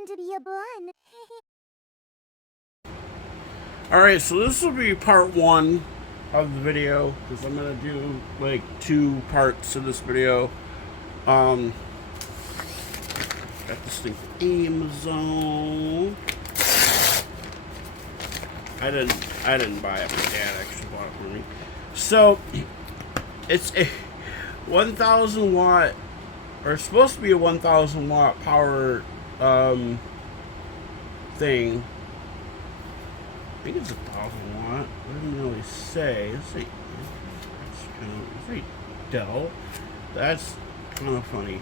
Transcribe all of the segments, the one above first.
fun to be a blonde. Alright, so this will be part one of the video, because I'm going to do like 2 parts of this video. Got this thing from Amazon. I didn't buy it, my dad actually bought it for me. So it's a 1,000 watt, or it's supposed to be a 1,000 watt power thing. I think it's 1,000 watt. It doesn't really say. That's kind of very dull. That's kind of funny.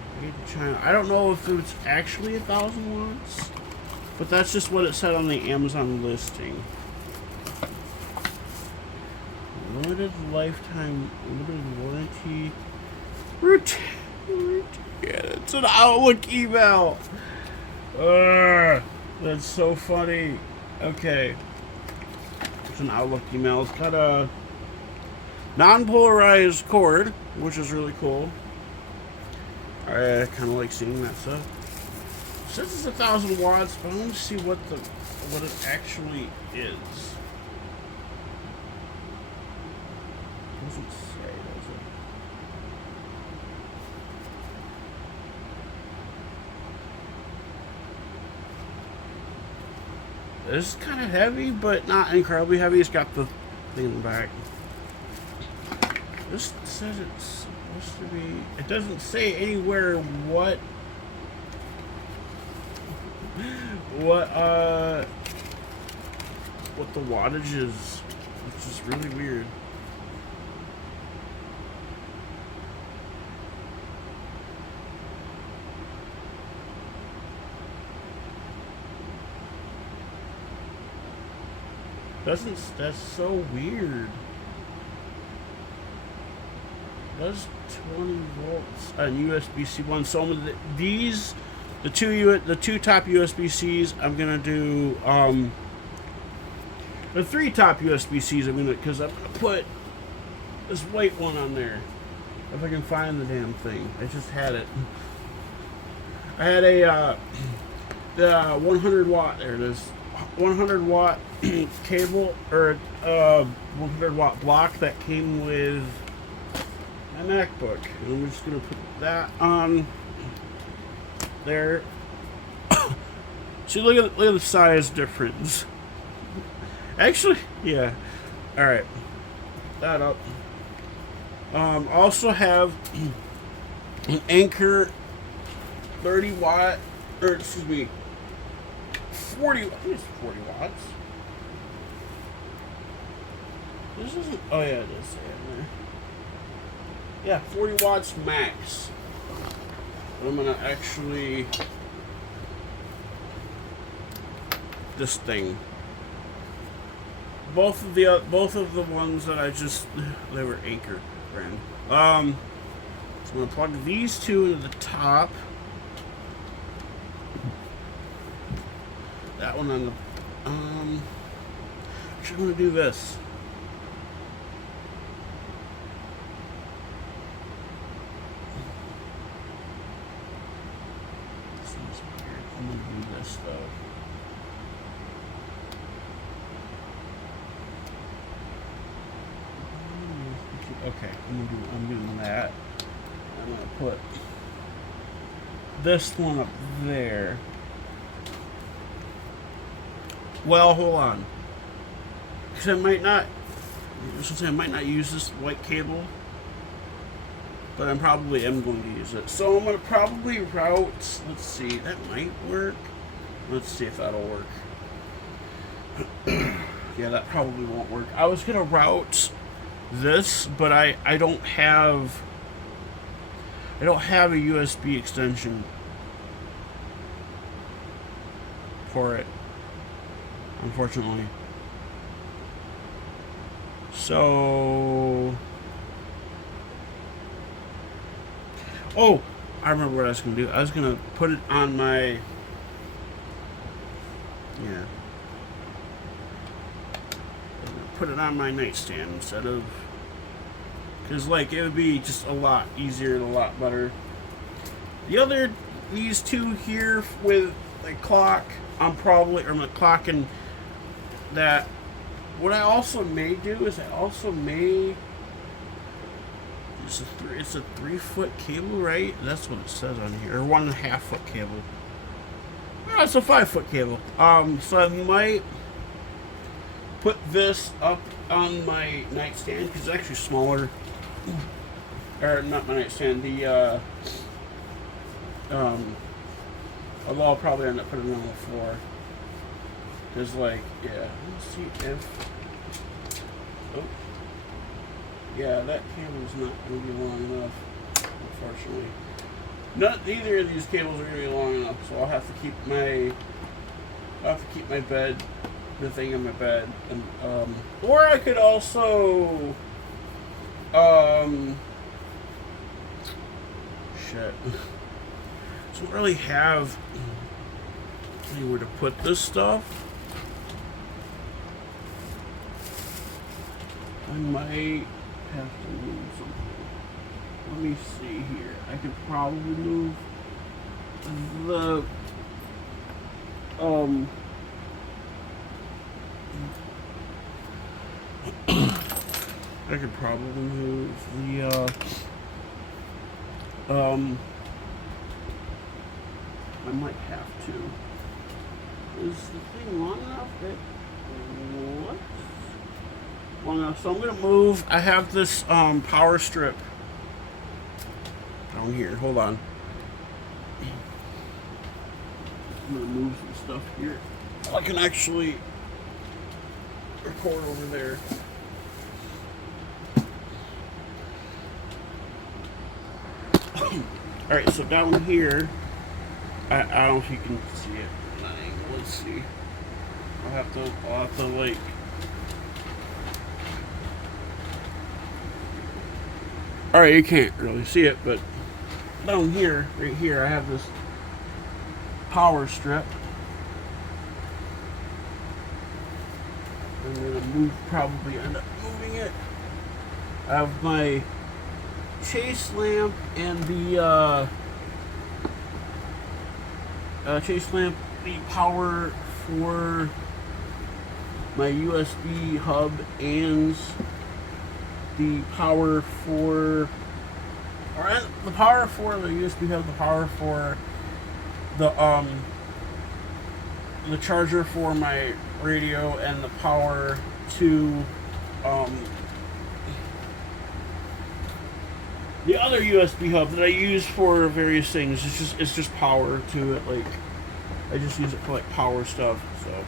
I don't know if it's actually 1,000 watts, but that's just what it said on the Amazon listing. Limited lifetime, limited warranty. Yeah, it's an Outlook email. That's so funny. Okay. It's an Outlook email. It's got a non-polarized cord, which is really cool. I kind of like seeing that stuff. It says it's 1,000 watts, but I want to see what it actually is. It doesn't say, does it? It's kind of heavy, but not incredibly heavy. It's got the thing in the back. This says it's supposed to be... It doesn't say anywhere what the wattage is, which is really weird. That's so weird. That's 20 volts on USB-C one. So the two top USB-Cs, I'm gonna do the 3 top USB-Cs. Because I'm gonna put this white one on there if I can find the damn thing. I just had it. I had the 100 watt. There it is. 100 watt cable, or 100 watt block that came with my MacBook, and I'm just gonna put that on there. See, look at the size difference. Actually, yeah. All right, that up. Also have an Anchor 30 watt, or excuse me, 40. I think it's 40 watts. This isn't. Oh yeah, it does say it in there. Yeah, 40 watts max. But I'm gonna actually this thing. Both of the ones that I just they were Anchor brand. So I'm gonna plug these 2 into the top. That one on the actually I'm gonna do this. I'm gonna do this though. Okay, I'm doing that. I'm gonna put this one up there. Well, hold on. Because I might not use this white cable, but I probably am going to use it. So I'm going to probably route, let's see, that might work. Let's see if that'll work. Yeah, that probably won't work. I was going to route this, but I don't have a USB extension for it, unfortunately. So, oh, I remember what I was going to do. I was going to put it on my, put it on my nightstand instead of, because like it would be just a lot easier and a lot better. These 2 here with my clock, I'm probably, or my clock and that. What I also may do is I also may, it's a 3-foot cable, right? That's what it says on here, or 1.5 foot cable. No, it's a 5-foot cable. So I might put this up on my nightstand because it's actually smaller. Or not my nightstand. Although I'll probably end up putting it on the floor. Cause like, yeah. Let's see if. Oh. Yeah, that cable's not going to be long enough. Unfortunately. Neither of these cables are going to be long enough, so I'll have to keep my bed, the thing in my bed, and or I could also, shit. So I don't really have anywhere to put this stuff. I might have to move something. Let me see here. I could probably move the I could probably move the I might have to. Is the thing long enough? What? Long enough. So I'm gonna move. I have this power strip down here. Hold on. I'm gonna move some stuff here. I can actually record over there. Alright, so down here, I don't know if you can see it. Let's see. I'll have to like. Alright, you can't really see it, but down here, right here, I have this power strip. I'm gonna probably end up moving it. I have my chase lamp and the power for my USB hub and the power for the USB hub, the power for the charger for my radio, and the power to the other USB hub that I use for various things. It's just power to it. Like, I just use it for like power stuff. So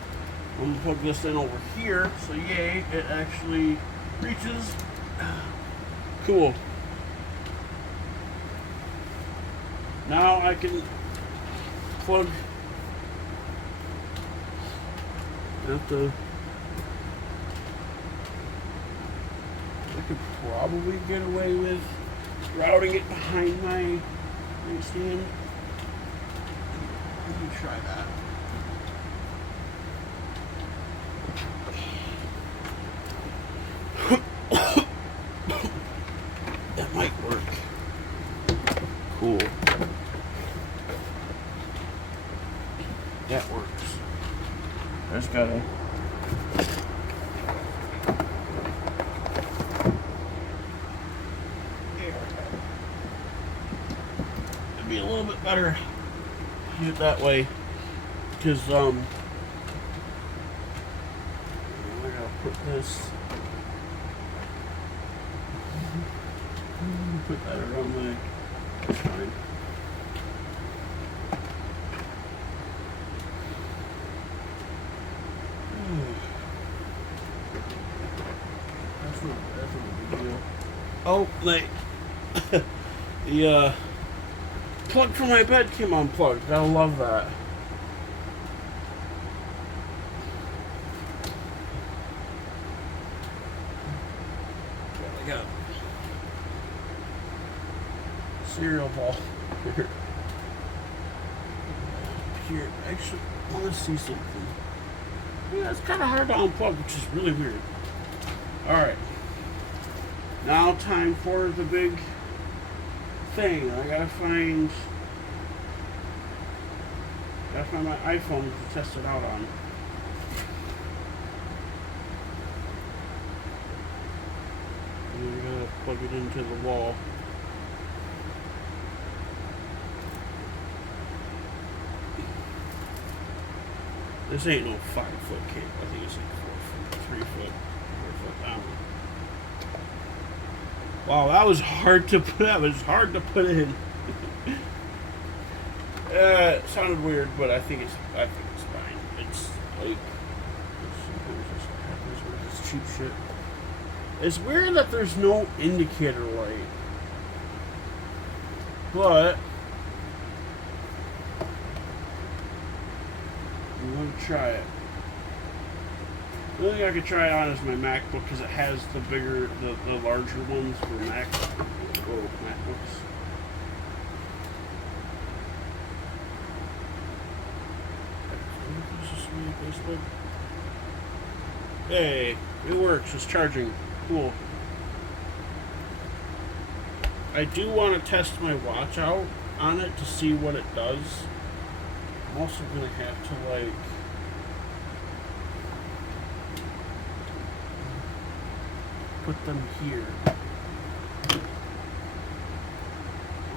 I'm gonna plug this in over here. So yay, it actually reaches. Cool. Now I can plug. I could probably get away with routing it behind my nightstand. Let me try that. That might work. Cool. That works. I just gotta. It'd be a little bit better to do it that way, because I gotta put this. Put that around my. That's fine. That's not a big deal. Oh, like the plug for my bed came unplugged. I love that. I got cereal ball here. Actually, I want to see something. Yeah, it's kind of hard to unplug, which is really weird. Alright. Now time for the big thing. I gotta find stuff on my iPhone to test it out on. And you're gonna plug it into the wall. This ain't no 5-foot cable. I think it's like 4 foot, 3 foot, 4 foot down. Wow, that was hard to put. That was hard to put in. It sounded weird, but I think it's fine. It's like sometimes this happens with this cheap shit. It's weird that there's no indicator light, but I'm gonna try it. The only thing I could try it on is my MacBook because it has the bigger, the larger ones for Mac. Oh, MacBooks. Hey, it works. It's charging. Cool. I do want to test my watch out on it to see what it does. I'm also going to have to, like, put them here.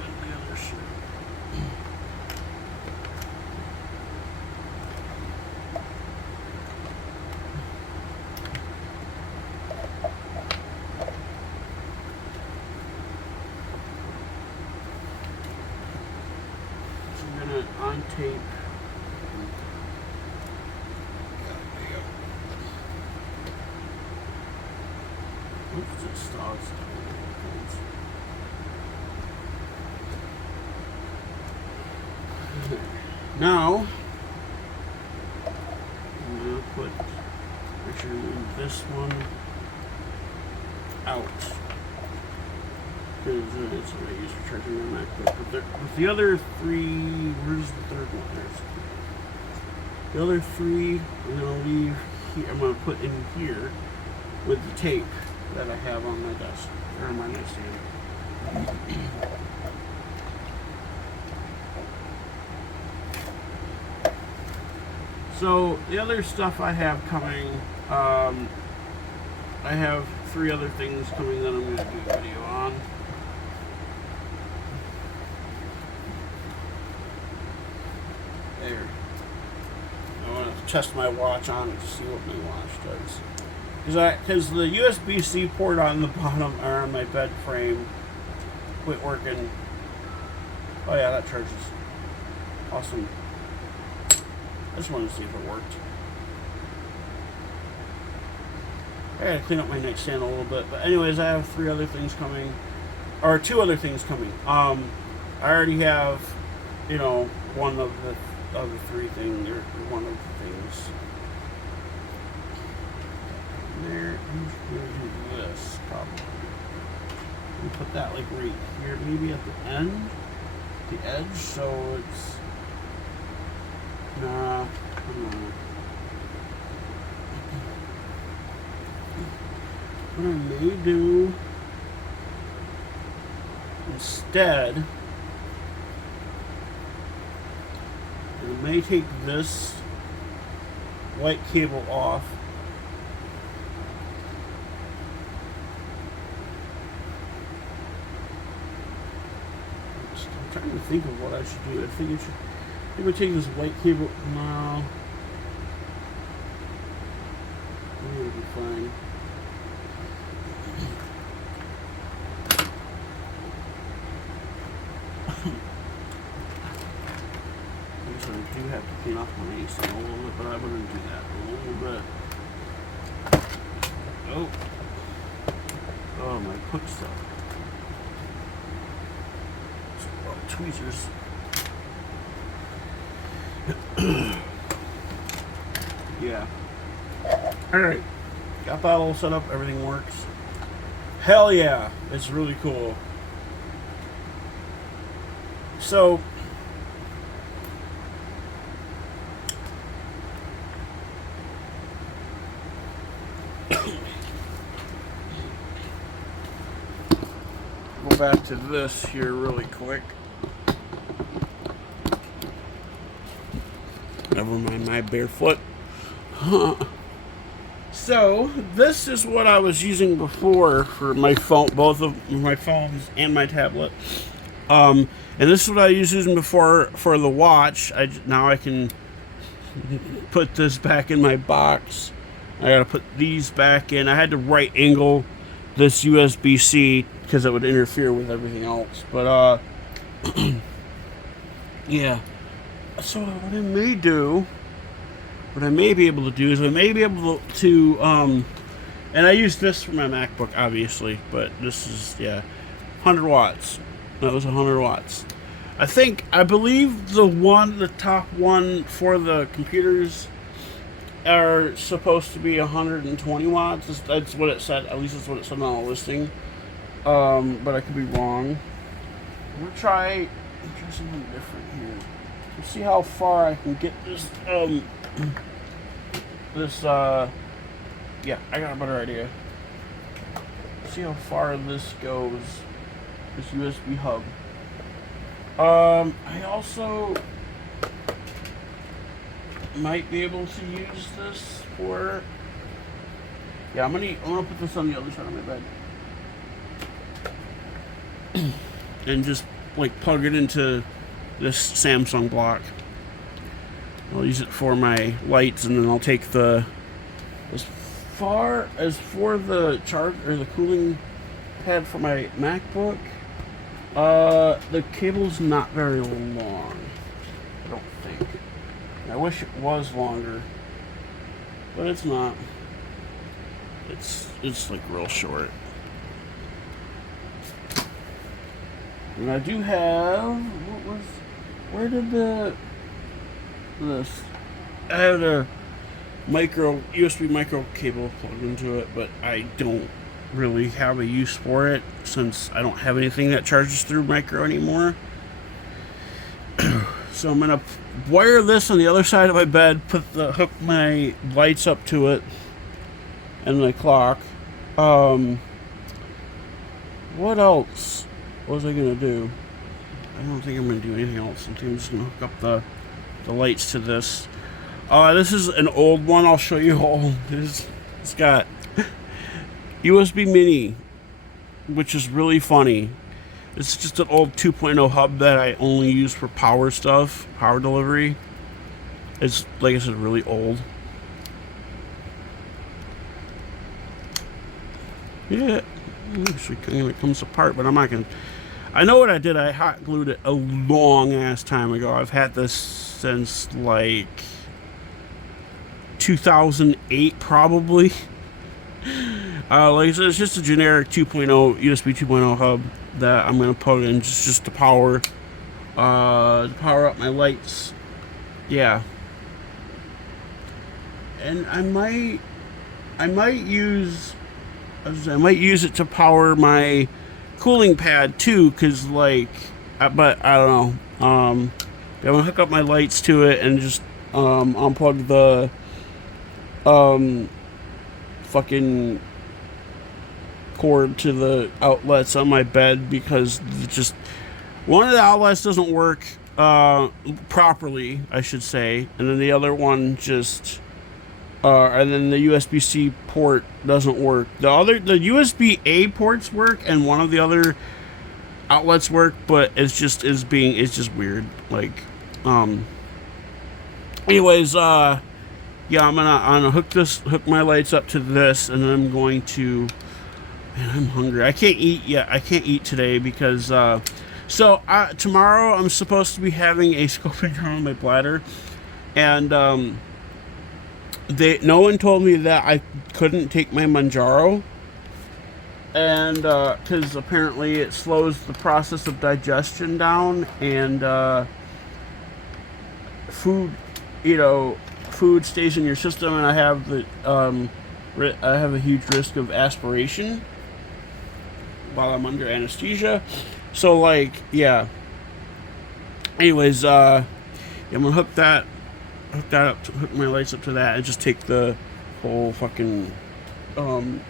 And the other shit. So I'm going to untape. Now, I'm going to put, actually move this one out, because it's what I use for charging my MacBook. But with the other three, where's the third one? There's the other three, I'm going to leave here, I'm going to put in here with the tape that I have on my desk, or on my nightstand. So the other stuff I have coming, I have 3 other things coming that I'm going to do a video on. There. I want to test my watch on it to see what my watch does. Because the USB-C port on the bottom, or on my bed frame, quit working. Oh yeah, that charges. Awesome. I just wanted to see if it worked. I gotta clean up my nightstand a little bit, but anyways, I have 3 other things coming, or 2 other things coming. I already have, you know, one of the other 3 things, or one of the things. There, I'm just gonna do this probably. And put that like right here, maybe at the end, the edge, so it's. Nah, come on. What I may do instead, I may take this white cable off. I'm trying to think of what I should do. I think I should. Maybe take this white cable. No. It'll be fine. So I do have to clean off my AC a little bit, but I wouldn't do that a little bit. Oh. Oh, my quick stuff. Oh, tweezers. Yeah. Alright. Got that all set up. Everything works. Hell yeah. It's really cool. So, go back to this here really quick. Never mind my bare foot. So, this is what I was using before for my phone, both of my phones and my tablet. And this is what I was using before for the watch. Now I can put this back in my box. I gotta put these back in. I had to right angle this USB-C because it would interfere with everything else. But, yeah. So what I may do, what I may be able to do is I may be able to, and I use this for my MacBook, obviously, but this is, yeah, 100 watts. That was 100 watts. I believe the top one for the computers are supposed to be 120 watts. That's what it said. At least that's what it said on the listing. But I could be wrong. I'm gonna try something different here. Let's see how far I can get this. Yeah, I got a better idea. Let's see how far this goes. This USB hub. I also might be able to use this for. Yeah, I'm gonna put this on the other side of my bed, and just like plug it into this Samsung block. I'll use it for my lights, and then I'll take as far as for the charge or the cooling pad for my MacBook. The cable's not very long, I don't think. I wish it was longer, but it's not. It's like real short. And I do have, where did this? I had a USB micro cable plugged into it, but I don't really have a use for it since I don't have anything that charges through micro anymore. So I'm gonna wire this on the other side of my bed, hook my lights up to it, and the clock. What else was I gonna do? I don't think I'm gonna do anything else. I think I'm just gonna hook up the lights to this. This is an old one. I'll show you all. It's got USB Mini, which is really funny. It's just an old 2.0 hub that I only use for power stuff, power delivery. It's, like I said, really old. Yeah, actually it comes apart, but I'm not gonna. I know what I did. I hot glued it a long ass time ago. I've had this since like 2008, probably. Like I said, it's just a generic 2.0 USB 2.0 hub that I'm gonna put in just to power up my lights. Yeah, and I might use it to power my cooling pad too, cause like, but I don't know. I'm gonna hook up my lights to it and just unplug the fucking cord to the outlets on my bed, because just one of the outlets doesn't work properly, I should say, and then the other one just and then the USB-C port doesn't work. The USB-A ports work, and one of the other outlets work, but it's just weird. Like, anyways, yeah, I'm gonna hook my lights up to this, and then I'm going to. Man, I'm hungry. I can't eat yet. I can't eat today because tomorrow I'm supposed to be having a scoping on my bladder, and no one told me that I couldn't take my Manjaro, and because apparently it slows the process of digestion down, and food stays in your system, and I have a huge risk of aspiration while I'm under anesthesia. So, like, yeah. Anyways, I'm gonna hook my lights up to that, and just take the whole fucking. I'm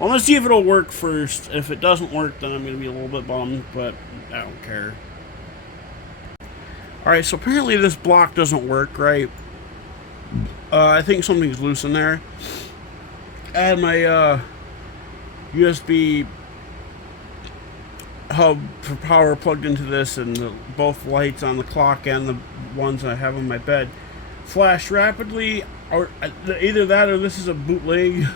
gonna see if it'll work first. If it doesn't work, then I'm gonna be a little bit bummed, but I don't care. All right, so apparently this block doesn't work right. I think something's loose in there. I had my USB hub for power plugged into this, and both lights on the clock and the ones I have on my bed flash rapidly. Or either that or this is a bootleg.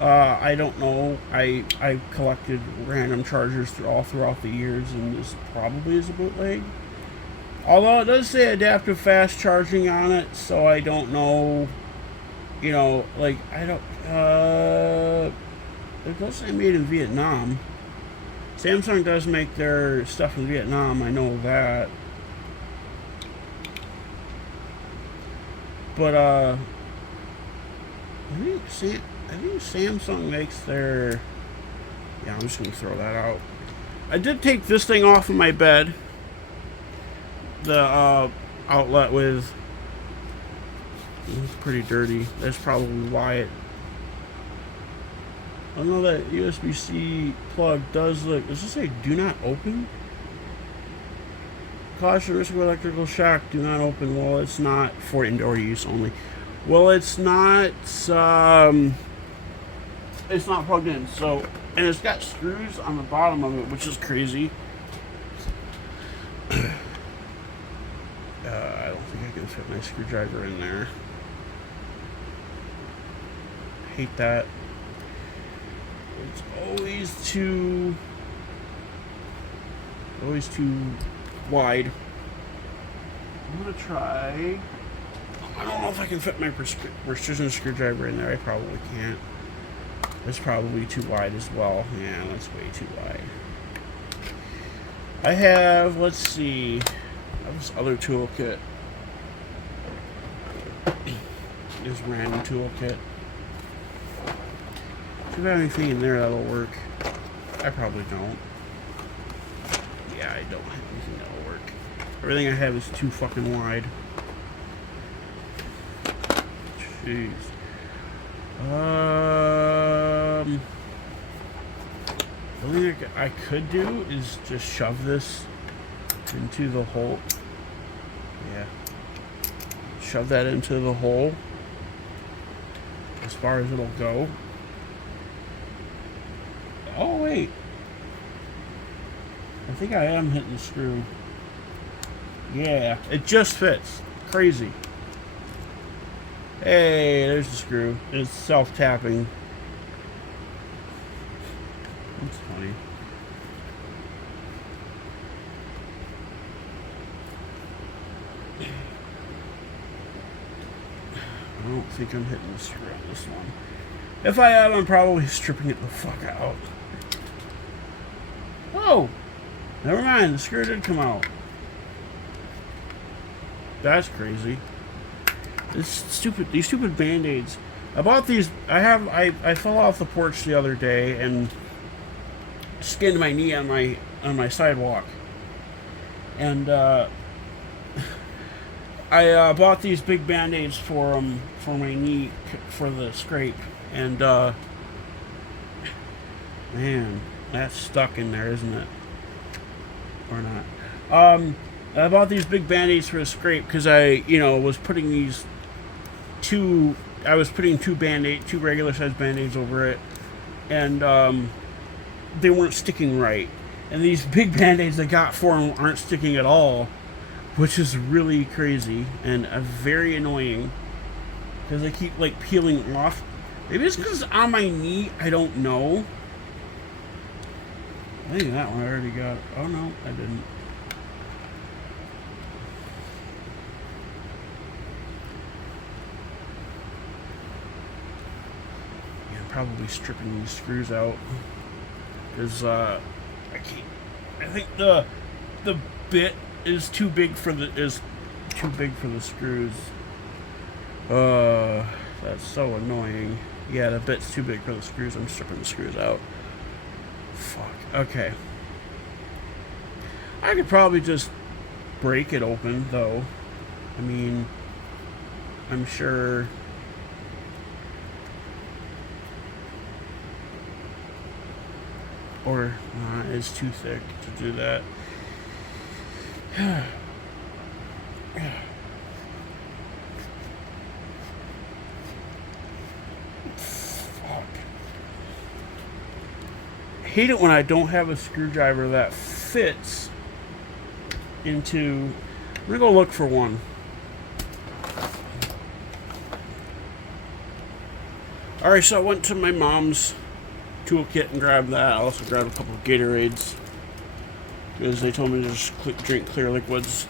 I don't know. I collected random chargers all throughout the years, and this probably is a bootleg. Although it does say adaptive fast charging on it, so I don't know. You know, like I don't. It does say made in Vietnam. Samsung does make their stuff in Vietnam. I know that. But I think Samsung makes their. Yeah, I'm just gonna throw that out. I did take this thing off of my bed. The outlet with. It's pretty dirty. That's probably why it. I know that USB-C plug does look. Does it say "Do not open"? Caution: risk of electrical shock. Do not open. Well, it's not for indoor use only. Well, it's not. It's not plugged in. So, and it's got screws on the bottom of it, which is crazy. I don't think I can fit my screwdriver in there. Hate that. It's always too wide. I'm gonna try. I don't know if I can fit my precision screwdriver in there. I probably can't. It's probably too wide as well. Yeah, that's way too wide. I have, let's see, I have this other toolkit. This random toolkit. If I have anything in there that'll work. I probably don't. Yeah, I don't have anything that'll work. Everything I have is too fucking wide. Jeez. The only thing I could do is just shove this into the hole. Yeah. Shove that into the hole as far as it'll go. Oh, wait. I think I am hitting the screw. Yeah, it just fits. Crazy. Hey, there's the screw. It's self-tapping. That's funny. I don't think I'm hitting the screw on this one. If I am, I'm probably stripping it the fuck out. Oh! Never mind, the screw did come out. That's crazy. These stupid Band-Aids. I bought these. I fell off the porch the other day and skinned my knee on my sidewalk. And I bought these big Band-Aids for my knee for the scrape. And man, that's stuck in there, isn't it? Or not? I bought these big Band-Aids for a scrape because I, was putting these two regular size Band-Aids over it, and they weren't sticking right. And these big Band-Aids I got for them aren't sticking at all, which is really crazy and very annoying because they keep like peeling off. Maybe it's because it's on my knee. I don't know. I think that one I already got. Oh no, I didn't. Probably stripping these screws out because I can't. I think the bit is too big for the screws. That's so annoying. Yeah, the bit's too big for the screws. I'm stripping the screws out. Fuck. Okay. I could probably just break it open though. I mean, I'm sure. Or it's too thick to do that. hate it when I don't have a screwdriver that fits into... I'm gonna go look for one. Alright, so I went to my mom's toolkit and grabbed that. I also grabbed a couple of Gatorades because they told me to just drink clear liquids.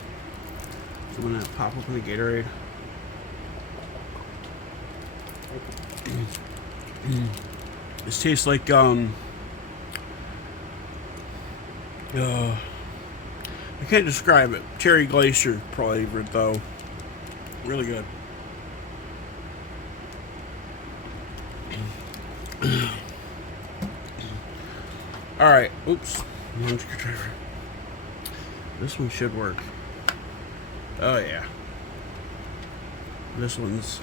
So I'm gonna pop open the Gatorade. This tastes like I can't describe it. Cherry glacier flavored though. Really good. Alright, oops. This one should work. Oh yeah. This one's...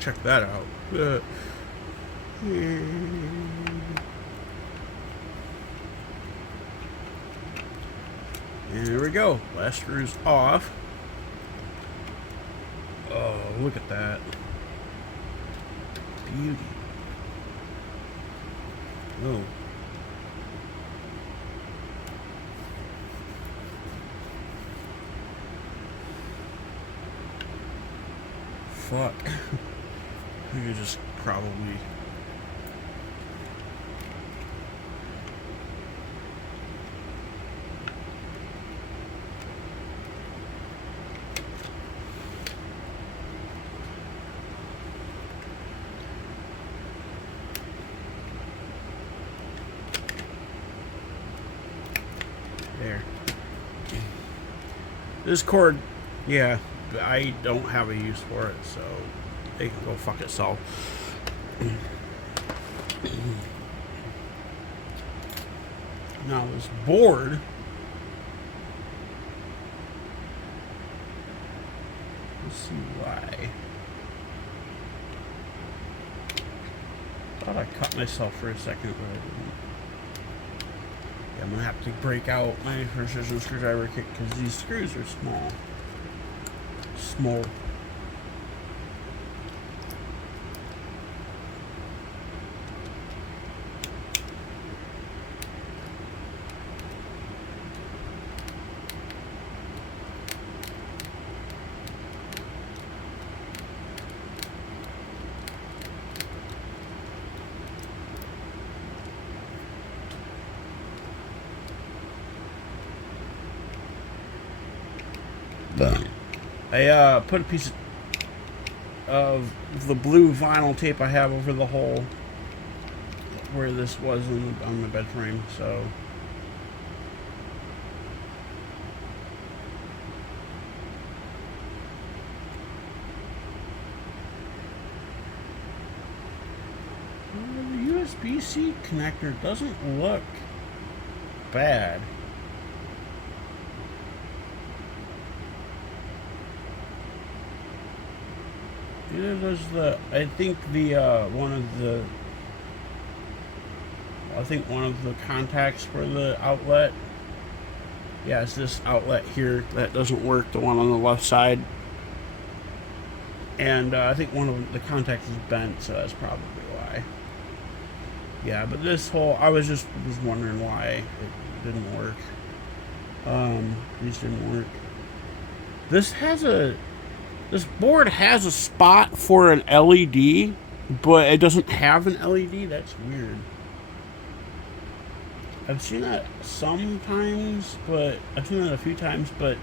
Check that out. And there we go. Last screw's off. Oh, look at that. Beauty. Oh. Fuck. I could just probably... There. This cord, yeah, I don't have a use for it, so they can go fuck itself. Now this board, let's see why. Thought I cut myself for a second, but I didn't. Yeah, I'm gonna have to break out my precision screwdriver kit because these screws are small. Small. I put a piece of the blue vinyl tape I have over the hole where this was on the bed frame, so the USB-C connector doesn't look bad. Either there's I think one of the contacts for the outlet. Yeah, it's this outlet here that doesn't work, the one on the left side. And I think one of the contacts is bent, so that's probably why. Yeah, but this whole, I was wondering why it didn't work. These didn't work. This board has a spot for an LED, but it doesn't have an LED. That's weird. I've seen that sometimes, but I've seen that a few times, but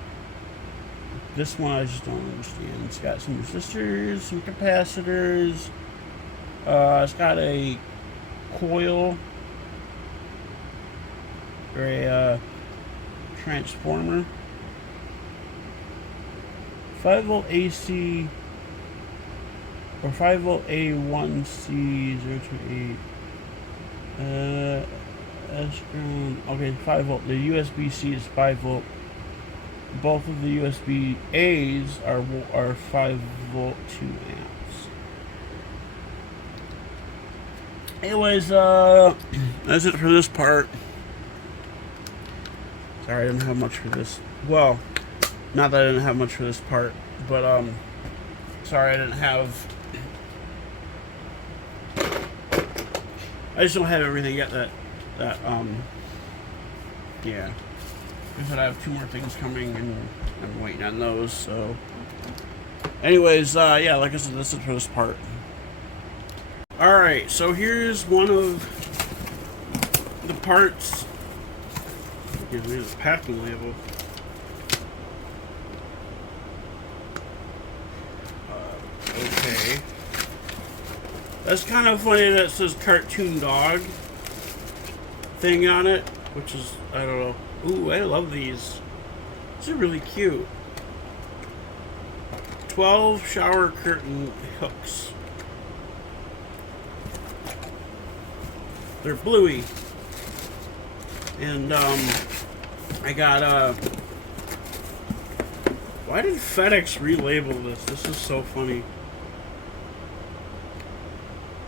this one I just don't understand. It's got some resistors, some capacitors. It's got a coil or a transformer. 5-volt AC or 5-volt A1C028. That's ground. Okay, 5-volt. The USB-C is 5-volt. Both of the USB A's are 5-volt 2 amps. Anyways, that's it for this part. Sorry, I didn't have much for this. Well, not that I didn't have much for this part, but sorry I didn't have I just don't have everything yet yeah. I said I have 2 more things coming and I'm waiting on those, so. Anyways, yeah, like I said, this is for this part. Alright, so here's one of the parts. Here's the packing label. Okay. That's kind of funny that it says cartoon dog thing on it, which is, I don't know. Ooh, I love these. These are really cute. 12 shower curtain hooks. They're Bluey. And, I got, why did FedEx relabel this? This is so funny.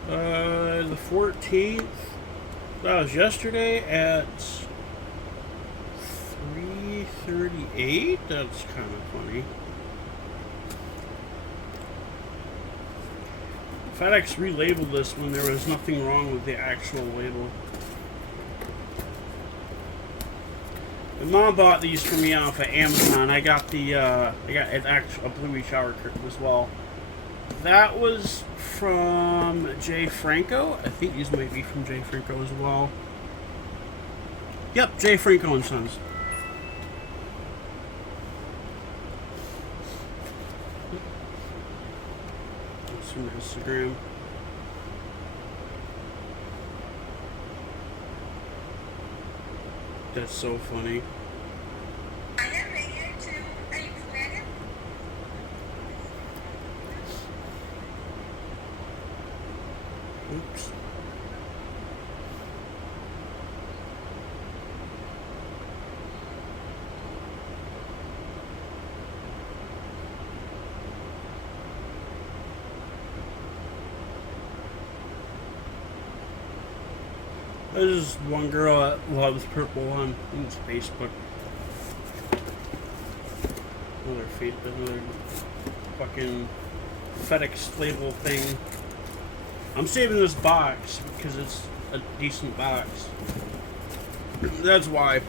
The 14th. That was yesterday at 3:38. That's kind of funny. FedEx relabeled this when there was nothing wrong with the actual label. My mom bought these for me off of Amazon. I got an actual a Bluey shower curtain as well. That was from Jay Franco. I think these might be from Jay Franco as well. Yep, Jay Franco and Sons. That's from Instagram. That's so funny. Oops. There's one girl that loves purple on Facebook. Another fucking FedEx label thing. I'm saving this box because it's a decent box. That's why.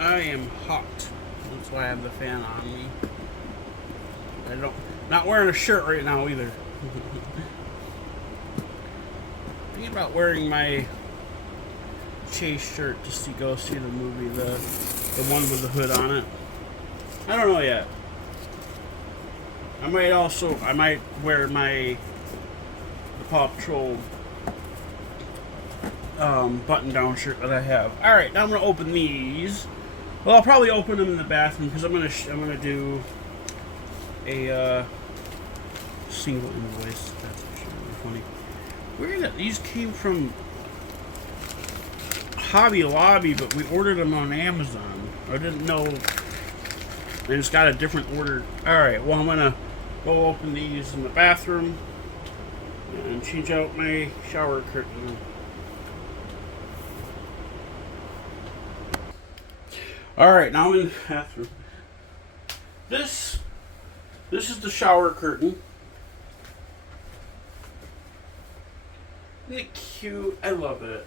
I am hot. That's why I have the fan on me. Not wearing a shirt right now either. Thinking about wearing my Chase shirt just to go see the movie, the one with the hood on it. I don't know yet. I might wear the Paw Patrol button-down shirt that I have. All right, now I'm gonna open these. Well, I'll probably open them in the bathroom because I'm gonna do a single invoice. That's actually really funny. These came from Hobby Lobby, but we ordered them on Amazon. I didn't know they just got a different order. All right, well I'm gonna go open these in the bathroom and change out my shower curtain. Alright, now I'm in the bathroom. This is the shower curtain. Isn't it cute? I love it.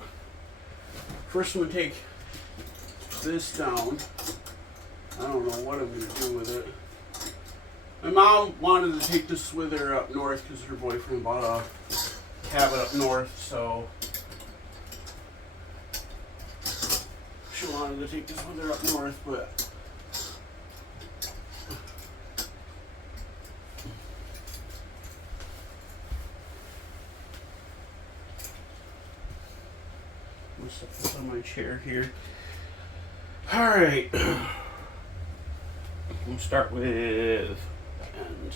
First I'm going to take this down. I don't know what I'm going to do with it. My mom wanted to take this with her up north because her boyfriend bought a cabin up north, so she wanted to take this with her up north, but I'm gonna set this on my chair here. Alright. We'll start with and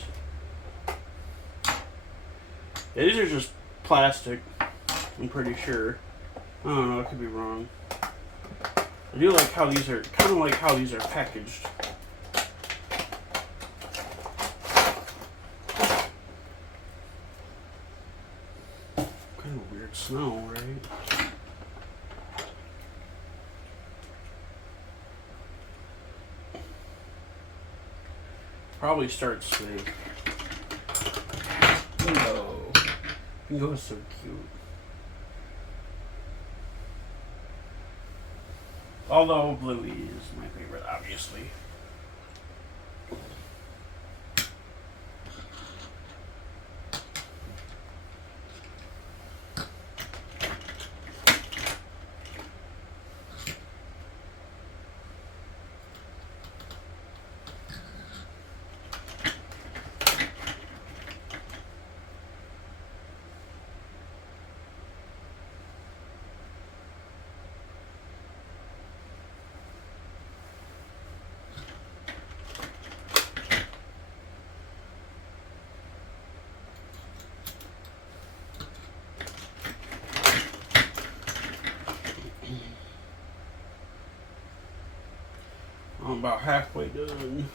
these are just plastic, I'm pretty sure. I don't know, I could be wrong. I do like how these are, kind of like how these are packaged. Kind of weird smell, right? Probably starts today. Bingo. Bingo is so cute. Although Bluey is my favorite, obviously. I'm about halfway done.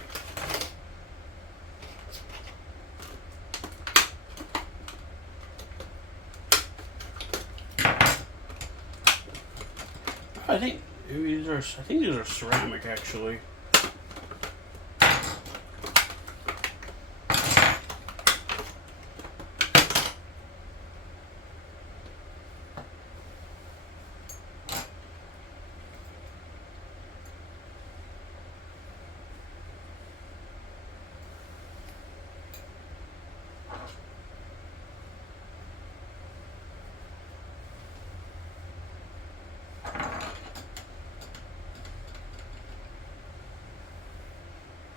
I think these are ceramic actually.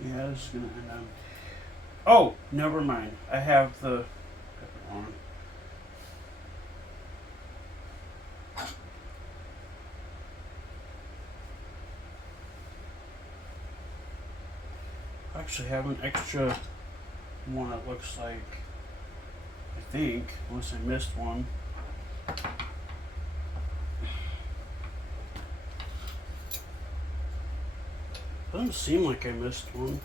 Yeah, this is gonna end up. Oh, never mind. I have the pepper on. I actually have an extra one. It looks like. I think, unless I missed one. Doesn't seem like I missed one.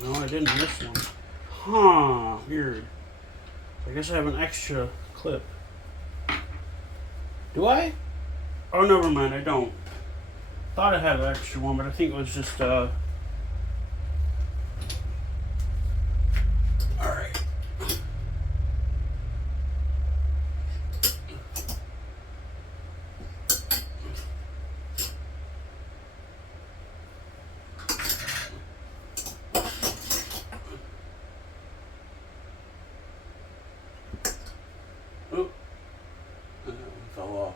No, I didn't miss one. Huh, weird. I guess I have an extra clip. Do I? Oh, never mind, I don't. Thought I had an extra one, but I think it was just, Alright. Oop. That one fell off.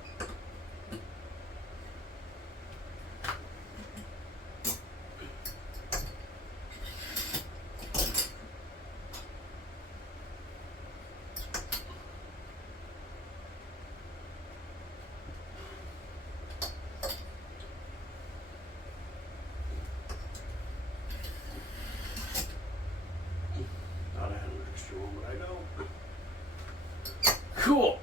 Thought I had an extra one, but I don't. Cool.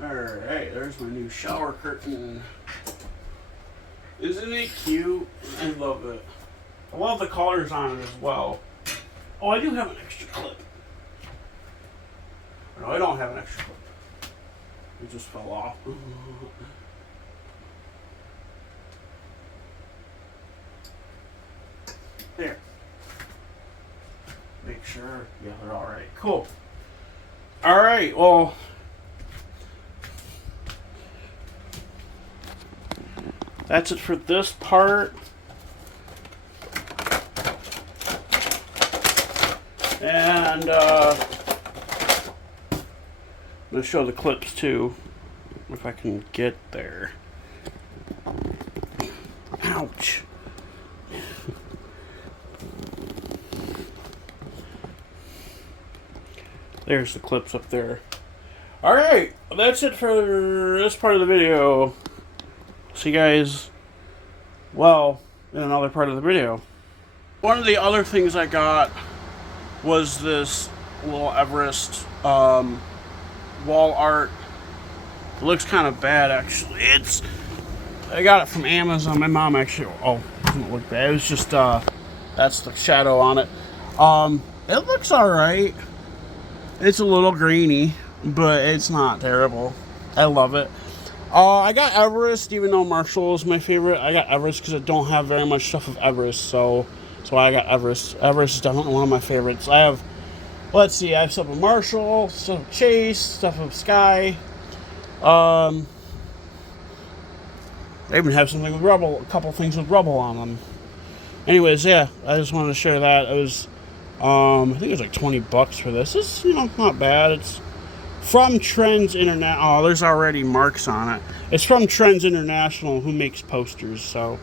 Alright, there's my new shower curtain. Isn't it cute? I love it. I love the colors on it as well. Oh, I do have an extra clip. No, I don't have an extra clip. It just fell off. There. Make sure. Yeah, they're alright. Cool. Alright, well. That's it for this part. And I'm going to show the clips too, if I can get there. Ouch. There's the clips up there. Alright, that's it for this part of the video. See you guys, well, in another part of the video. One of the other things I got was this little Everest wall art. It looks kind of bad, actually. I got it from Amazon. My mom actually, it doesn't look bad. It was just, that's the shadow on it. It looks alright. It's a little grainy, but it's not terrible. I love it. I got Everest, even though Marshall is my favorite. I got Everest because I don't have very much stuff of Everest, so that's why I got Everest. Everest is definitely one of my favorites. I have, let's see, I have stuff of Marshall, stuff of Chase, stuff of Sky. I even have something with Rebel, a couple things with Rebel on them. Anyways, yeah, I just wanted to share that. It was, I think it was like $20 for this. It's, not bad. It's from Trends International. Oh, there's already marks on it. It's from Trends International, who makes posters. So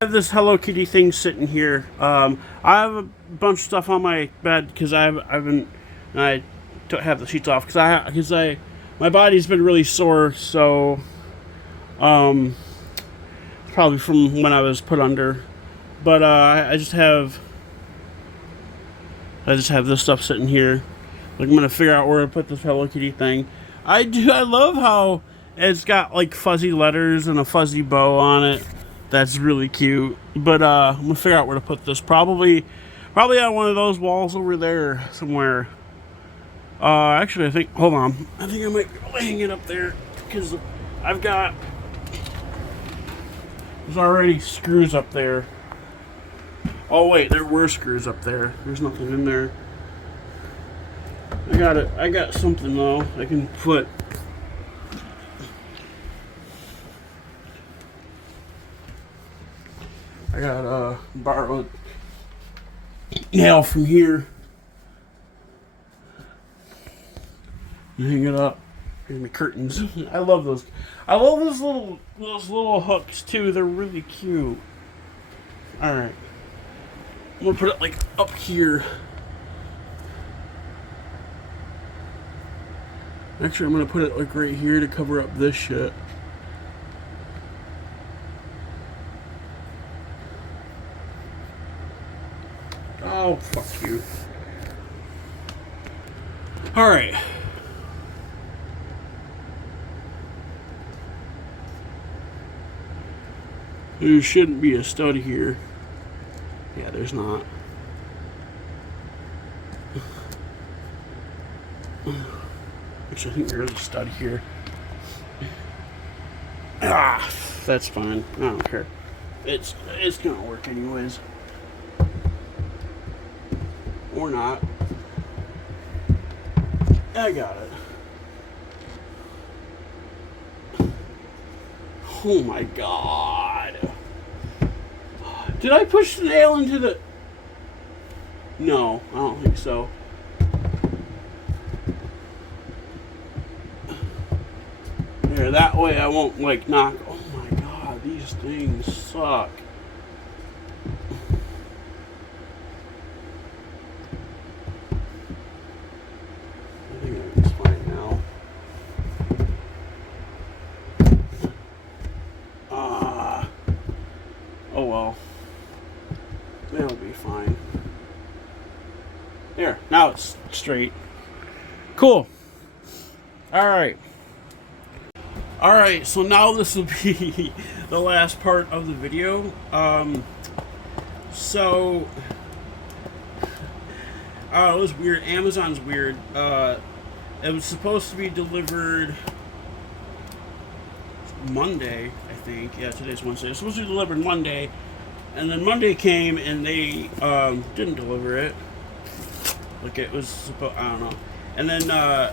I have this Hello Kitty thing sitting here. I have a bunch of stuff on my bed because I don't have the sheets off because my body's been really sore. So probably from when I was put under. But I just have this stuff sitting here. Like, I'm gonna figure out where to put this Hello Kitty thing. I love how it's got like fuzzy letters and a fuzzy bow on it. That's really cute. But I'm gonna figure out where to put this. Probably on one of those walls over there somewhere. Actually, I think. Hold on. I think I might be able to hang it up there because there's already screws up there. Oh wait, there were screws up there. There's nothing in there. I got something though. I can put. I got borrowed nail from here. Hang it up. Here's my curtains. I love those. I love those little hooks too. They're really cute. All right. I'm gonna put it like up here. Actually, I'm gonna put it like right here to cover up this shit. Oh, fuck you. Alright. There shouldn't be a stud here. Yeah, there's not. Actually, I think there is a stud here. Ah, that's fine. I don't care. It's gonna work anyways. Or not. I got it. Oh my god. Did I push the nail into the... No, I don't think so. There, that way I won't like knock... Oh my god, these things suck. I think it's fine now. Oh well. That'll be fine. There, now it's straight. Cool. Alright. Alright, so now this will be the last part of the video. So it was weird. Amazon's weird. It was supposed to be delivered Monday, I think. Yeah, today's Wednesday. It was supposed to be delivered Monday, and then Monday came and they didn't deliver it. Like it was supposed, I don't know. And then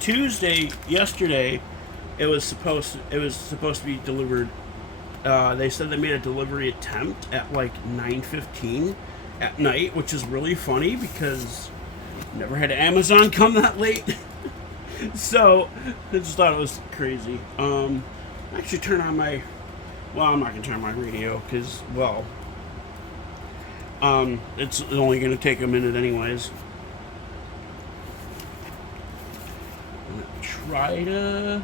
Tuesday, yesterday, it was supposed to be delivered. They said they made a delivery attempt at like 9:15 at night, which is really funny because never had Amazon come that late. So I just thought it was crazy. Actually turn on my, well, I'm not gonna turn on my radio because, well, it's only gonna take a minute anyways. I'm gonna try to,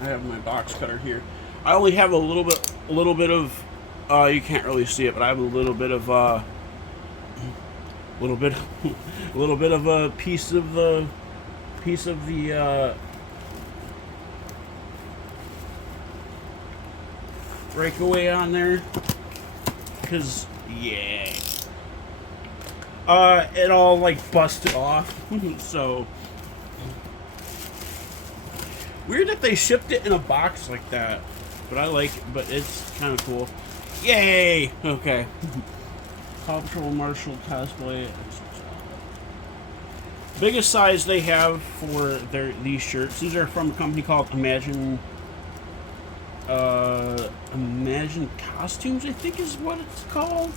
I have my box cutter here. I only have a little bit of, you can't really see it, but I have a little bit of a piece of the breakaway on there, because yeah, It all like busted off. So weird that they shipped it in a box like that. But I like it, but it's kind of cool. Yay! Okay. Paw Patrol Marshall cosplay. Biggest size they have for these shirts. These are from a company called Imagine Costumes, I think is what it's called.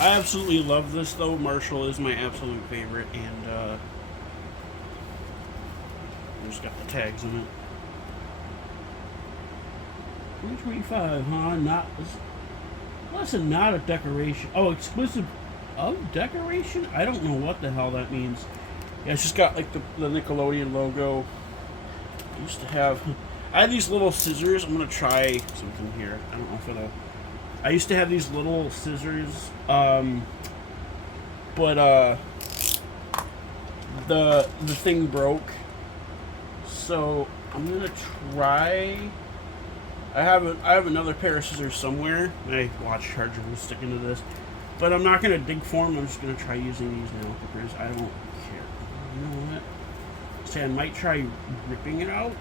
I absolutely love this though. Marshall is my absolute favorite, and just got the tags on it. 325, huh? Not listen, not a decoration. Oh, exclusive of decoration? I don't know what the hell that means. Yeah, it's just got like the Nickelodeon logo. I used to have. I had these little scissors. I'm gonna try something here. I don't know if it'll. I used to have these little scissors, but the thing broke. So I'm gonna try. I have another pair of scissors somewhere. My watch charger was sticking to this, but I'm not gonna dig for them. I'm just gonna try using these nail clippers. I don't care. You know what? See, I might try ripping it out.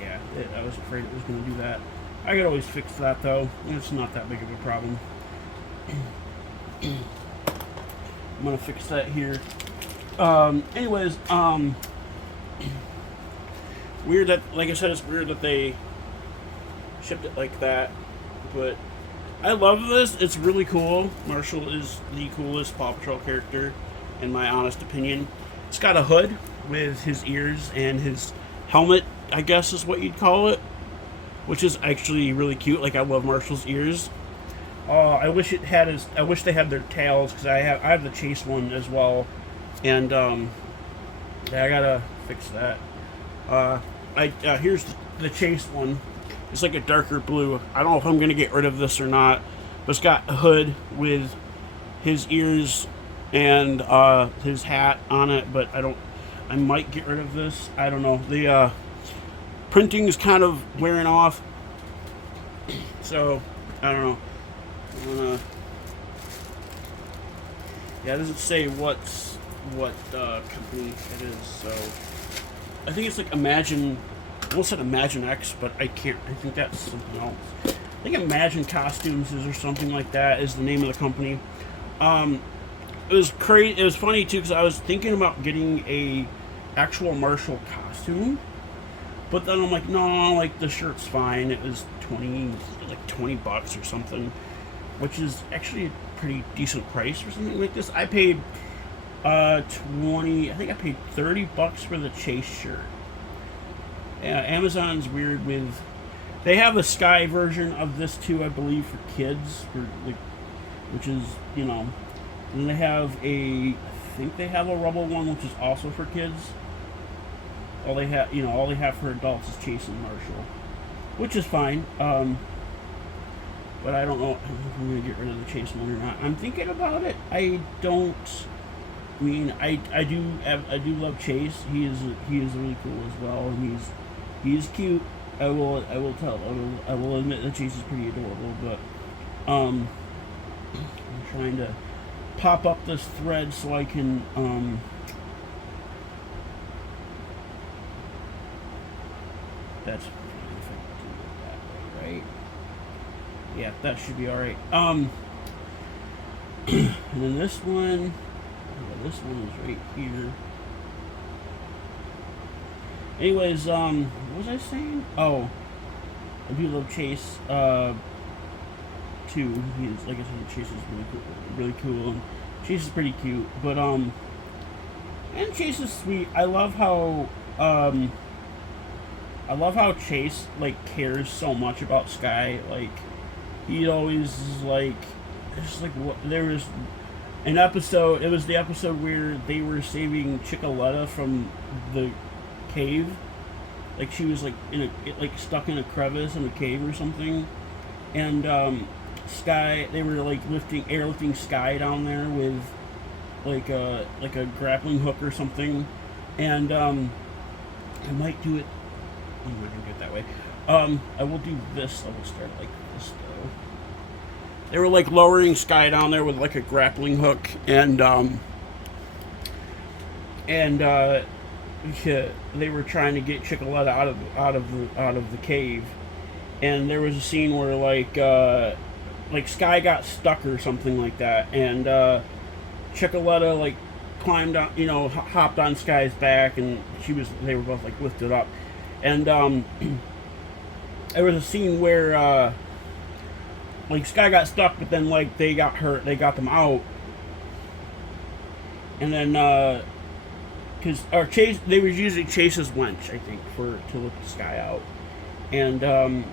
Yeah, I was afraid it was gonna do that. I could always fix that though. It's not that big of a problem. I'm gonna fix that here. Anyways, weird that, like I said, it's weird that they shipped it like that, but I love this. It's really cool. Marshall is the coolest Paw Patrol character, in my honest opinion. It's got a hood with his ears and his helmet, I guess is what you'd call it, which is actually really cute. Like, I love Marshall's ears. I wish it had his. I wish they had their tails, because I have the Chase one as well, and yeah, I gotta fix that. Here's the Chase one. It's like a darker blue. I don't know if I'm gonna get rid of this or not, but it's got a hood with his ears and his hat on it. But I might get rid of this. I don't know. The printing is kind of wearing off, so I don't know. Yeah, it doesn't say what company it is, so I think it's like Imagine. I almost said Imagine X, but I can't. I think that's something else. I think Imagine Costumes is or something like that is the name of the company. It was crazy. It was funny too, because I was thinking about getting a actual Marshall costume, but then I'm like, no, like the shirt's fine. It was $20 or something, which is actually a pretty decent price for something like this. I paid I think I paid $30 for the Chase shirt. Yeah, Amazon's weird with. They have a Sky version of this too, I believe, for kids, which is, you know. And they have I think they have a Rubble one, which is also for kids. All they have for adults is Chase and Marshall, which is fine. But I don't know if I'm gonna get rid of the Chase one or not. I'm thinking about it. I do love Chase. He is really cool as well, and he's cute. I will admit that Chase is pretty adorable, but I'm trying to pop up this thread so I can that's fine if I do it that way, right? Yeah, that should be alright. And then this one is right here. Anyways, what was I saying? Oh, I do love Chase, too. He's, like I said, Chase is really cool, and Chase is pretty cute, but, and Chase is sweet. I love how Chase, like, cares so much about Sky. Like, he always is, like, it's like, what, there was an episode, it was the episode where they were saving Chicoletta from the cave. Like, she was, like, stuck in a crevice in a cave or something, and, Sky, they were, like, airlifting Sky down there with, like a grappling hook or something, and, I might do it, I'm not gonna do it that way, I will do this. I will start like this though. They were like lowering Sky down there with like a grappling hook, and yeah, they were trying to get Chicoletta out of the cave, and there was a scene where like Sky got stuck or something like that, and Chicoletta like climbed on, hopped on Sky's back, and they were both like lifted up, and there was a scene where like Sky got stuck, but then like they got hurt, they got them out, and then Chase, they was using Chase's winch, I think, to lift Sky out, and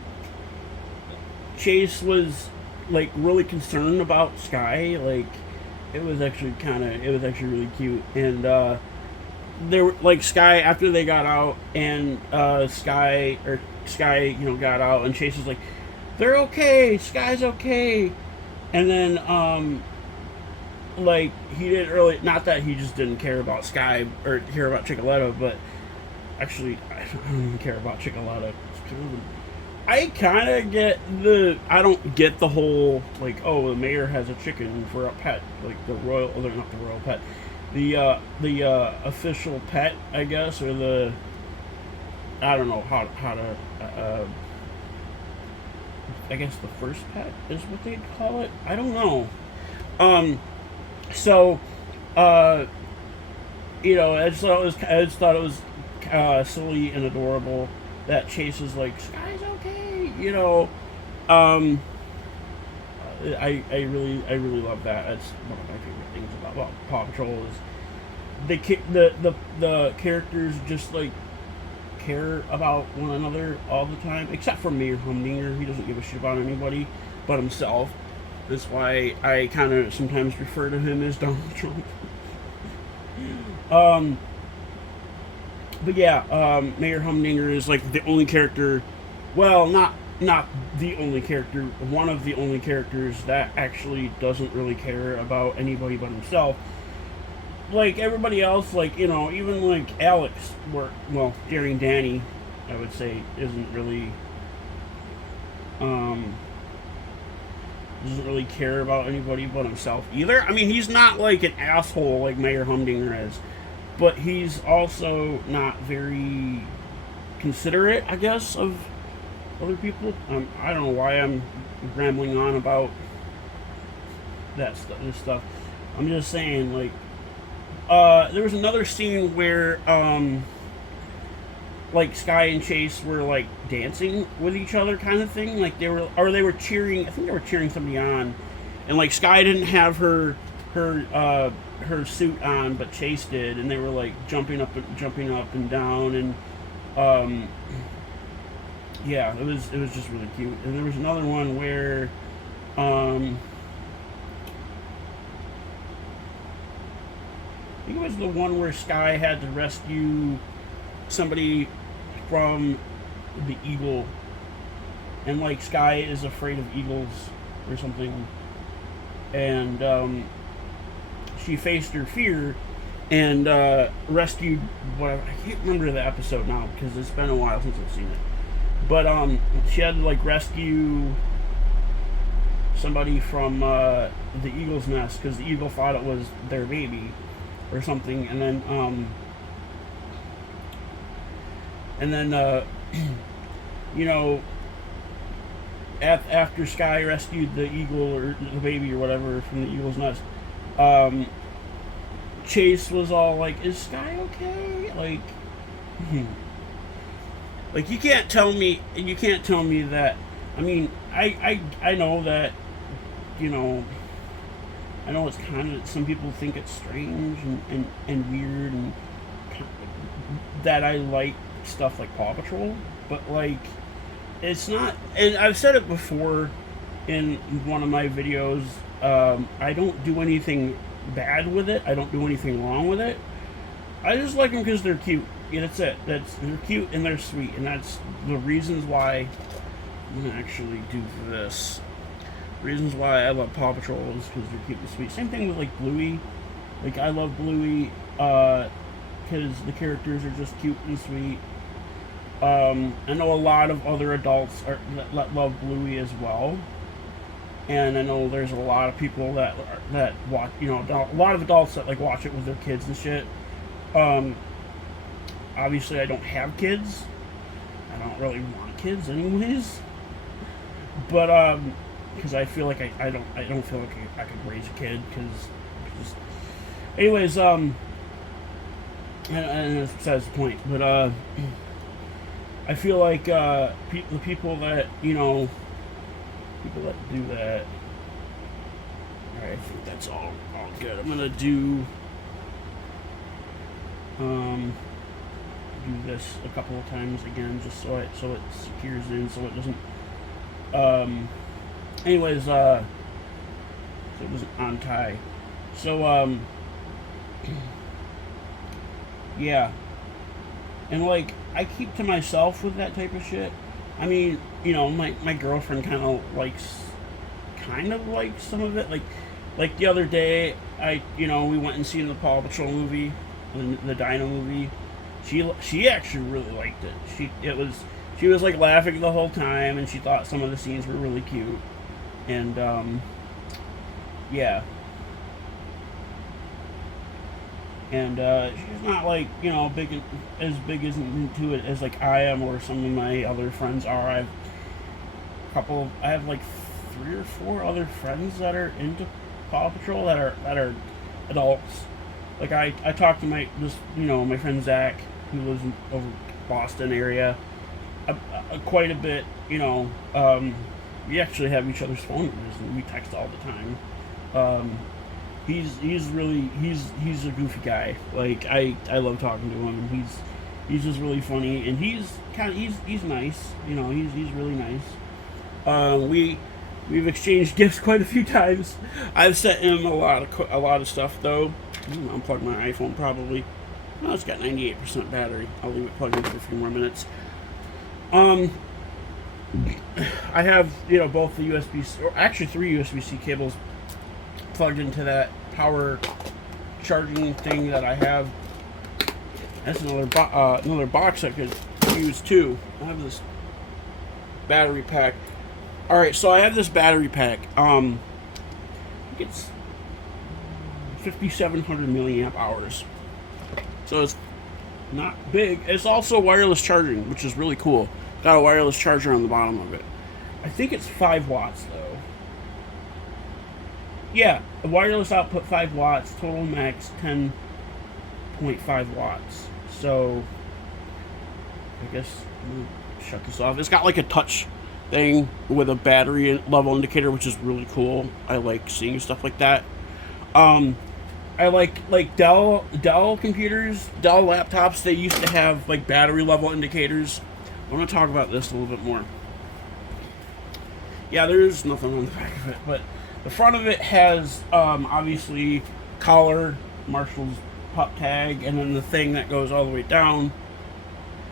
Chase was like really concerned about Sky. Like it was actually really cute, and they were like Sky, after they got out, and Sky got out, and Chase was like, they're okay, Sky's okay, and then like he didn't really, not that he just didn't care about Sky or care about Chicoletta, but actually I don't even care about Chicoletta. I kind of I don't get the whole like, oh, the mayor has a chicken for a pet, like the royal, or not the royal pet, the official pet, I guess, or the, I don't know how to I guess the first pet is what they'd call it. I don't know. So, I just thought it was silly and adorable that Chase is like, Sky's okay, I really love that. That's one of my favorite things about Paw Patrol is the characters just like care about one another all the time, except for Mayor Humdinger. He doesn't give a shit about anybody but himself. That's why I kind of sometimes refer to him as Donald Trump. But yeah, Mayor Humdinger is like the only character, well, not the only character, one of the only characters that actually doesn't really care about anybody but himself. Like everybody else, like, even like Alex, daring Danny, I would say, isn't really doesn't really care about anybody but himself either. I mean, he's not like an asshole like Mayor Humdinger is, but he's also not very considerate, I guess, of other people. I don't know why I'm rambling on about this stuff. I'm just saying, like, there was another scene where like Sky and Chase were like dancing with each other, kind of thing. Like they were cheering. I think they were cheering somebody on, and like Sky didn't have her suit on, but Chase did, and they were like jumping up and down, and yeah, it was just really cute. And there was another one where I think it was the one where Sky had to rescue somebody from the eagle, and like Sky is afraid of eagles or something, and she faced her fear and rescued whatever. I can't remember the episode now because it's been a while since I've seen it, but she had to like rescue somebody from the eagle's nest because the eagle thought it was their baby or something, and then after Sky rescued the eagle or the baby or whatever from the eagle's nest, Chase was all like, "Is Sky okay?" Like you can't tell me that. I mean, I know that, I know it's kind of, some people think it's strange and weird, and that I like stuff like Paw Patrol, but like it's not. And I've said it before in one of my videos. I don't do anything bad with it. I don't do anything wrong with it. I just like them because they're cute. Yeah, that's it. They're cute and they're sweet, and that's the reasons why. I'm gonna actually do this. Reasons why I love Paw Patrol is because they're cute and sweet. Same thing with like Bluey. Like I love Bluey because the characters are just cute and sweet. I know a lot of other adults that love Bluey as well, and I know there's a lot of people that watch. You know, a lot of adults that like watch it with their kids and shit. Um, Obviously, I don't have kids. I don't really want kids, anyways. But because I feel like I don't feel like I could raise a kid because. Anyways, and that's besides the point. But I feel like the people that people that do that. All right, I think that's all good. I'm gonna do this a couple of times again, just so it secures in, so it doesn't. Anyways, so it doesn't untie. So yeah, and like I keep to myself with that type of shit. I mean, my girlfriend kind of likes some of it. Like the other day, we went and seen the Paw Patrol movie, the Dino movie. She actually really liked it. She was like laughing the whole time, and she thought some of the scenes were really cute. And yeah. And she's not like as big as into it as like I am or some of my other friends are. I have like 3 or 4 other friends that are into Paw Patrol that are adults. Like I talked to my friend Zach, who lives in over Boston area, quite a bit. We actually have each other's phone numbers and we text all the time. He's a goofy guy. Like I love talking to him. He's just really funny, and he's nice. He's really nice. We've exchanged gifts quite a few times. I've sent him a lot of stuff though. Unplug my iPhone probably. Oh, it's got 98% battery. I'll leave it plugged in for a few more minutes. I have both the USB, or actually 3 USB-C cables plugged into that power charging thing that I have. That's another box I could use too. I have this battery pack. All right, so I have this battery pack. I think it's 5,700 milliamp hours. So it's not big. It's also wireless charging, which is really cool. Got a wireless charger on the bottom of it. I think it's 5 watts though. Yeah, a wireless output 5 watts, total max 10.5 watts. So I guess I'm gonna shut this off. It's got like a touch thing with a battery level indicator, which is really cool. I like seeing stuff like that. I like Dell computers, Dell laptops. They used to have like battery level indicators. I want to talk about this a little bit more. Yeah, there's nothing on the back of it, but the front of it has obviously collar, Marshall's pup tag, and then the thing that goes all the way down.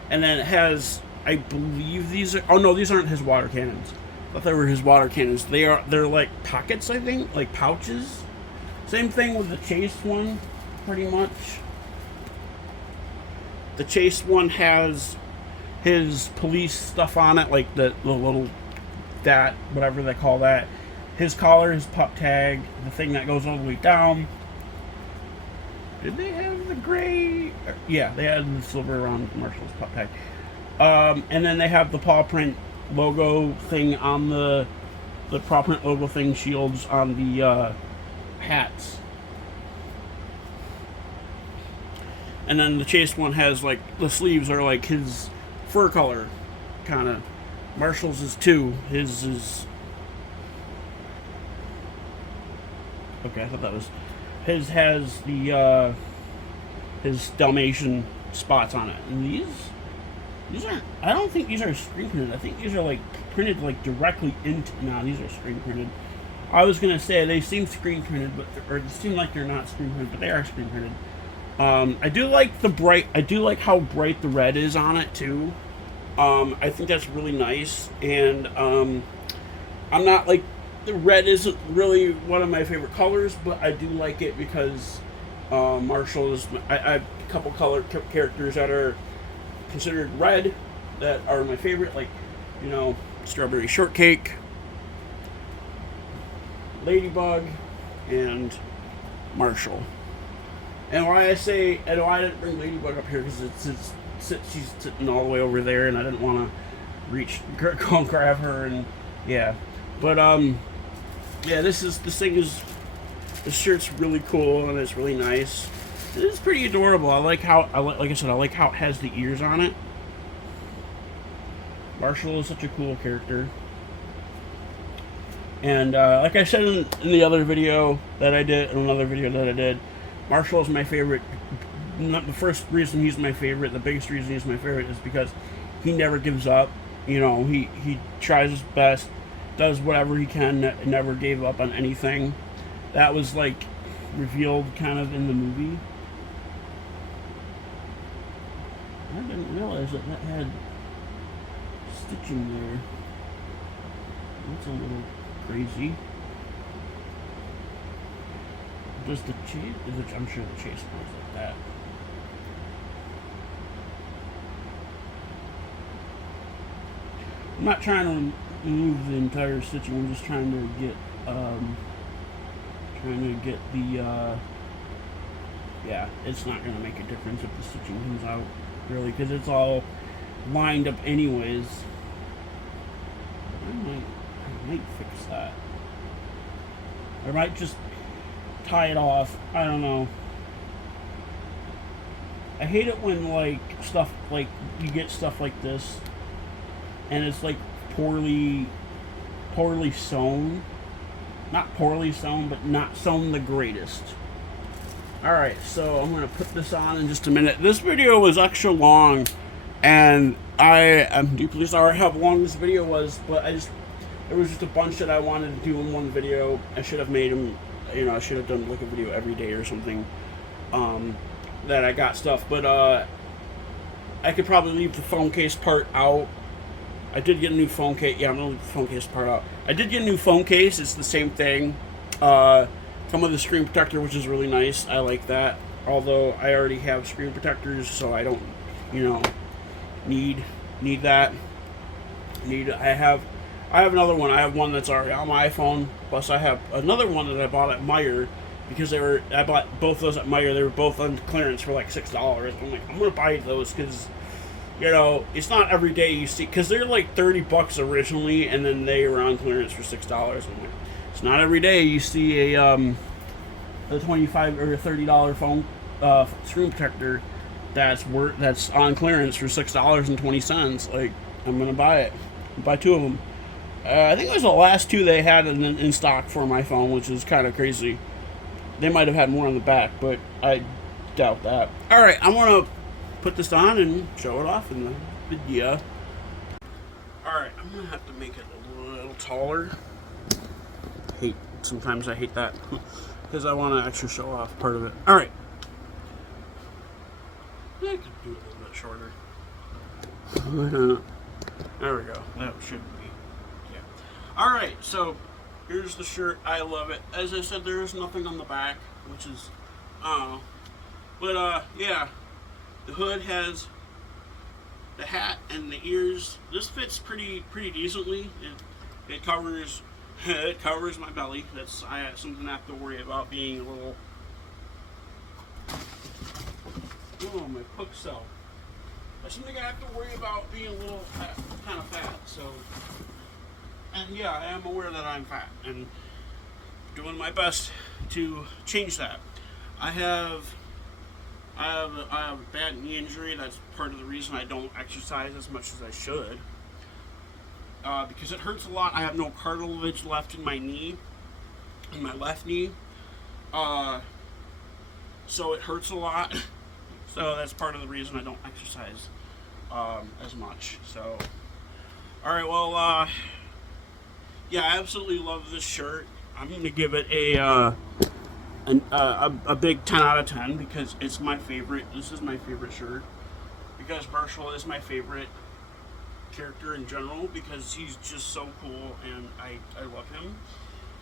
And then it has, I believe these are. Oh no, these aren't his water cannons. I thought they were his water cannons. They're like pockets, I think, like pouches. Same thing with the Chase one, pretty much. The Chase one has his police stuff on it, like the little, whatever they call that. His collar, his pup tag, the thing that goes all the way down. Did they have the gray? Yeah, they had the silver around Marshall's pup tag. And then they have the paw print logo thing on the paw print logo thing shields on the hats. And then the Chase one has like the sleeves are like his fur color, kind of. Marshall's is too. His is. Okay, I thought that was. His has the his Dalmatian spots on it, and these aren't. I don't think these are screen printed. I think these are like printed like directly into. No, these are screen printed. I was gonna say they seem screen printed, or they seem like they're not screen printed, but they are screen printed. I do like the bright. I do like how bright the red is on it too. I think that's really nice, and I'm not like the red isn't really one of my favorite colors, but I do like it because Marshall is. I have a couple color characters that are considered red, that are my favorite, like, you know, strawberry shortcake, Ladybug, and Marshall. And why I didn't bring Ladybug up here, because she's sitting all the way over there, and I didn't want to go and grab her, and yeah. But yeah, this shirt's really cool, and it's really nice. It's pretty adorable. like I said, I like how it has the ears on it. Marshall is such a cool character. And like I said in the other video that I did, in another video that I did, Marshall is my favorite. Not the first reason he's my favorite. The biggest reason he's my favorite is because he never gives up. You know, he tries his best, does whatever he can, never gave up on anything. That was like revealed kind of in the movie. I didn't realize that had stitching there. That's a little crazy. Does the chase? I'm sure the chase goes like that. I'm not trying to remove the entire stitching. I'm just trying to get the yeah. It's not going to make a difference if the stitching comes out really, because it's all lined up anyways. I might fix that. I might just tie it off. I don't know. I hate it when like stuff like you get stuff like this and it's like poorly sewn. Not poorly sewn, but not sewn the greatest. Alright, so I'm going to put this on in just a minute. This video was extra long, and I am deeply sorry how long this video was, but there was just a bunch that I wanted to do in one video. I should have made them, you know, I should have done like a video every day or something, that I got stuff, but I could probably leave the phone case part out. I did get a new phone case. Yeah, I'm going to leave the phone case part out. I did get a new phone case. It's the same thing. Come with a screen protector, which is really nice. I like that. Although I already have screen protectors, so I don't, you know, need that. I have another one. I have one that's already on my iPhone. Plus, I have another one that I bought at Meijer because I bought both those at Meijer. They were both on clearance for like $6. I'm like, I'm gonna buy those because, you know, it's not every day you see, because they're like $30 originally, and then they were on clearance for $6. I'm like, it's not every day you see a $25 or $30 phone screen protector that's on clearance for $6.20. Like, I'm gonna buy it. I'll buy two of them. I think it was the last two they had in stock for my phone, which is kind of crazy. They might have had more on the back, but I doubt that. All right, I'm gonna put this on and show it off in the video. All right, I'm gonna have to make it a little taller. Sometimes I hate that because I want to actually show off part of it. All right, I could do it a little bit shorter. There we go. That should be. Yeah. All right, so here's the shirt. I love it. As I said, there is nothing on the back, which is, but yeah, the hood has the hat and the ears. This fits pretty decently. It covers. It covers my belly. That's something I have to worry about being a little. Oh, my hook cell. That's something I have to worry about being a little kind of fat. So, and yeah, I am aware that I'm fat and doing my best to change that. I have a bad knee injury. That's part of the reason I don't exercise as much as I should. Because it hurts a lot. I have no cartilage left in my knee, in my left knee. So it hurts a lot. So that's part of the reason I don't exercise as much. So, all right. Well, yeah, I absolutely love this shirt. I'm going to give it a big 10 out of 10 because it's my favorite. This is my favorite shirt because Marshall is my favorite character in general because he's just so cool and I love him.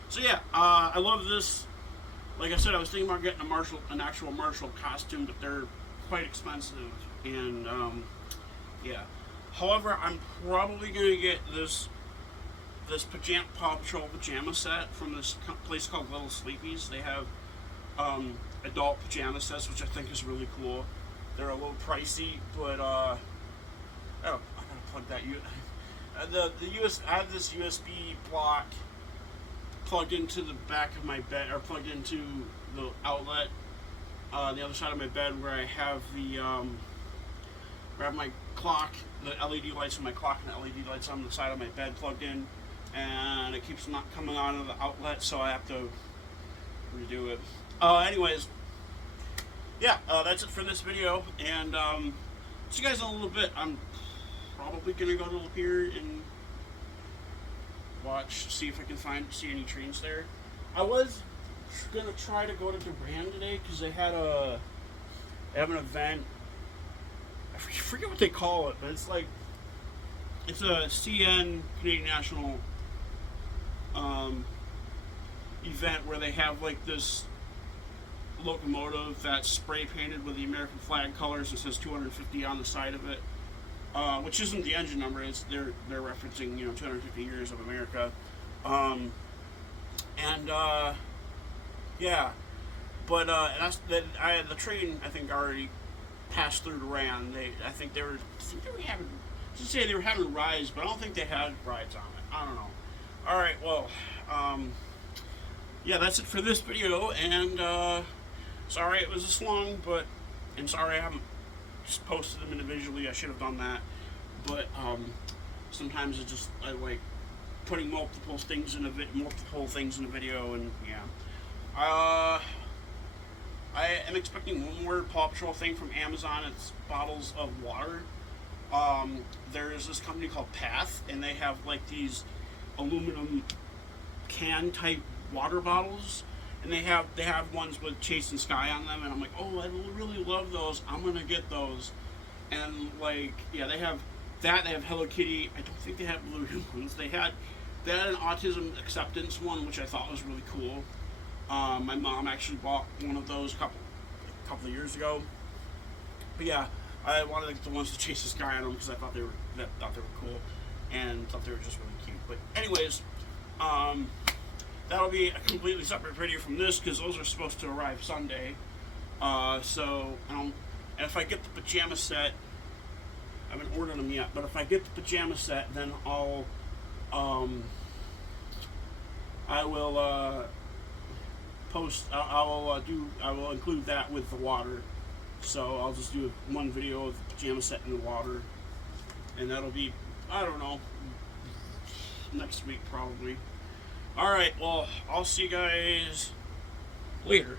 So yeah, I love this. Like I said, I was thinking about getting an actual Marshall costume, but they're quite expensive. And yeah, However, I'm probably gonna get this Paw Patrol pajama set from this place called Little Sleepies. They have adult pajama sets, which I think is really cool. They're a little pricey, but oh, I gotta plug that. I have this USB block plugged into the back of my bed, or plugged into the outlet, the other side of my bed, where I have my clock, the LED lights on my clock, and the LED lights on the side of my bed plugged in, and it keeps not coming on to the outlet, so I have to redo it. Anyways, yeah, that's it for this video, and see you guys in a little bit. I'm probably gonna go to Lapeer and see if I can see any trains there. I was gonna try to go to Duran today because they have an event. I forget what they call it, but it's a CN Canadian National event where they have like this locomotive that's spray painted with the American flag colors. It says 250 on the side of it, which isn't the engine number. They're referencing 250 years of America, yeah. But the train I think already passed through Duran. I think they were having rides, but I don't think they had rides on it. I don't know. All right, well, yeah, that's it for this video, and sorry it was this long, and sorry I haven't just posted them individually. I should have done that, but sometimes I like putting multiple things in a video, and yeah. I am expecting one more Paw Patrol thing from Amazon. It's bottles of water. There's this company called Path, and they have like these aluminum can type water bottles, and they have ones with Chase and Sky on them, and I'm like, oh, I really love those. I'm gonna get those. And like, yeah, they have that. They have Hello Kitty. I don't think they have blue ones. They had an autism acceptance one, which I thought was really cool. My mom actually bought one of those a couple of years ago. But yeah, I wanted to get the ones with Chase the Sky on them because I thought they were cool, and thought they were just really cute. But anyways, that'll be a completely separate video from this because those are supposed to arrive Sunday. So and if I get the pajama set, I haven't ordered them yet. But if I get the pajama set, then I will post. I will include that with the water. So I'll just do one video of the pajama set in the water, and that'll be, I don't know, next week probably. All right. Well, I'll see you guys later.